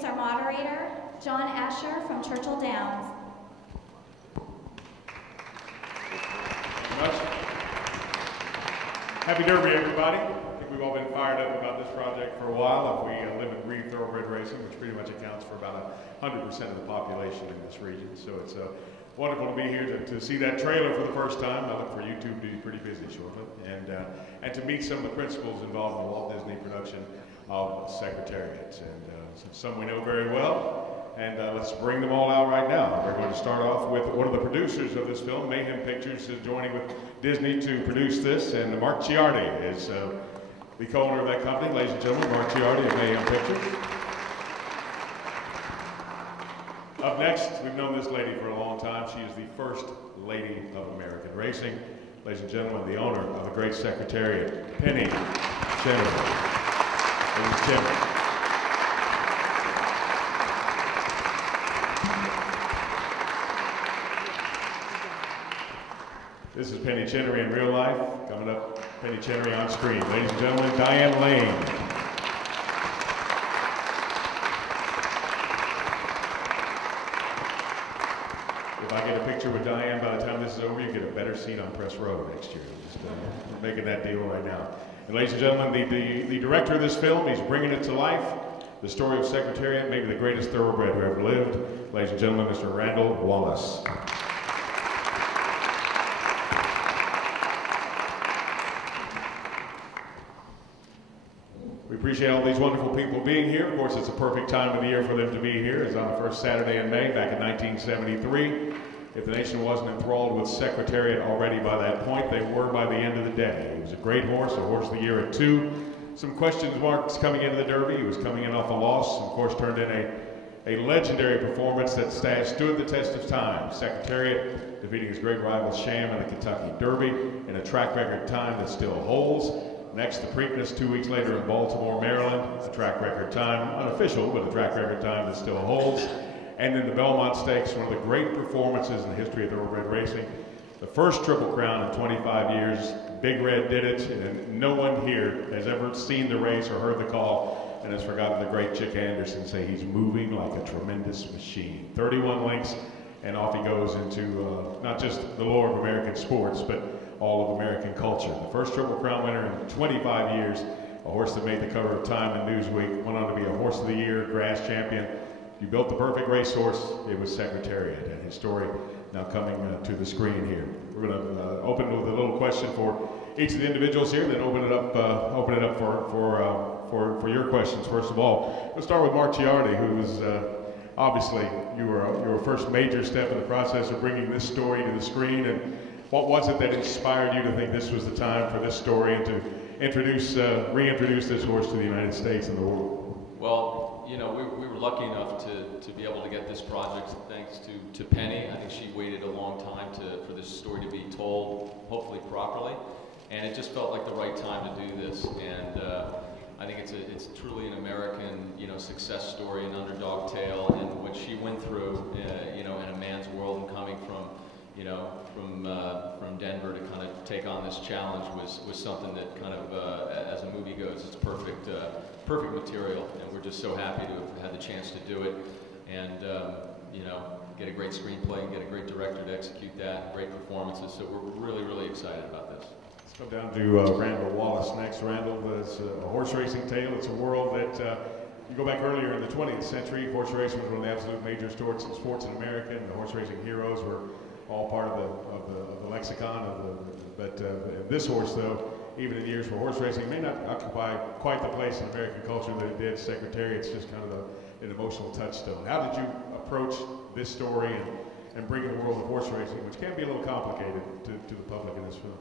introduce our moderator, John Asher from Churchill Downs. Thank you very much. Happy Derby, everybody. I think we've all been fired up about this project for a while. We live and breathe thoroughbred racing, which pretty much accounts for about 100% of the population in this region. So it's wonderful to be here to see that trailer for the first time. I look for YouTube to be pretty busy shortly, and to meet some of the principals involved in the Walt Disney production of Secretariat, and some we know very well. And let's bring them all out right now. We're going to start off with one of the producers of this film. Mayhem Pictures is joining with Disney to produce this, and Mark Ciardi is the co-owner of that company. Ladies and gentlemen, Mark Ciardi of Mayhem Pictures. Up next, we've known this lady for a long time. She is the first lady of American racing. Ladies and gentlemen, the owner of the great Secretariat, Penny Chenery. Ladies and gentlemen. This is Penny Chenery in real life. Coming up, Penny Chenery on screen. Ladies and gentlemen, DIANE LANE. If I get a picture with Diane by the time this is over, you get a better seat on press row next year. Just making that deal right now. And ladies and gentlemen, the director of this film, he's bringing it to life. The story of Secretariat, maybe the greatest thoroughbred who ever lived. Ladies and gentlemen, Mr. Randall Wallace. We appreciate all these wonderful people being here. Of course, it's a perfect time of the year for them to be here. It's on the first Saturday in May, back in 1973. If the nation wasn't enthralled with Secretariat already by that point, they were by the end of the day. He was a great horse, a horse of the year at 2. Some question marks coming into the Derby. He was coming in off a loss, and of course turned in a legendary performance that stood the test of time. Secretariat defeating his great rival Sham in the Kentucky Derby in a track record time that still holds. Next, the Preakness 2 weeks later in Baltimore, Maryland, a track record time, unofficial, but a track record time that still holds. And then the Belmont Stakes, one of the great performances in the history of thoroughbred racing. The first Triple Crown in 25 years. Big Red did it, and no one here has ever seen the race or heard the call and has forgotten the great Chick Anderson say he's moving like a tremendous machine. 31 lengths, and off he goes into not just the lore of American sports, but all of American culture. The first Triple Crown winner in 25 years, a horse that made the cover of Time and Newsweek, went on to be a Horse of the Year, Grass Champion. You built the perfect racehorse, it was Secretariat, and his story now coming to the screen here. We're going to open with a little question for each of the individuals here, then open it up for your questions. First of all, let's start with Mark Ciardi, who was obviously your first major step in the process of bringing this story to the screen. And what was it that inspired you to think this was the time for this story and to reintroduce this horse to the United States and the world? Well, you know, we were lucky enough to be able to get this project thanks to Penny. I think she waited a long time for this story to be told, hopefully properly, and it just felt like the right time to do this. And I think it's truly an American, you know, success story, an underdog tale, and what she went through, you know, in a man's world and coming from, you know, from Denver to kind of take on this challenge was something that kind of, as a movie goes, it's perfect material, and we're just so happy to have had the chance to do it, and you know, get a great screenplay and get a great director to execute that, great performances. So we're really, really excited about this. Let's come down to Randall Wallace next. Randall, it's a horse racing tale. It's a world that you go back earlier in the 20th century. Horse racing was one of the absolute major sports in America, and the horse racing heroes were all part of the lexicon but this horse, though, even in years where horse racing may not occupy quite the place in American culture that it did, Secretariat's just kind of an emotional touchstone. How did you approach this story and bring in the world of horse racing, which can be a little complicated to the public in this film?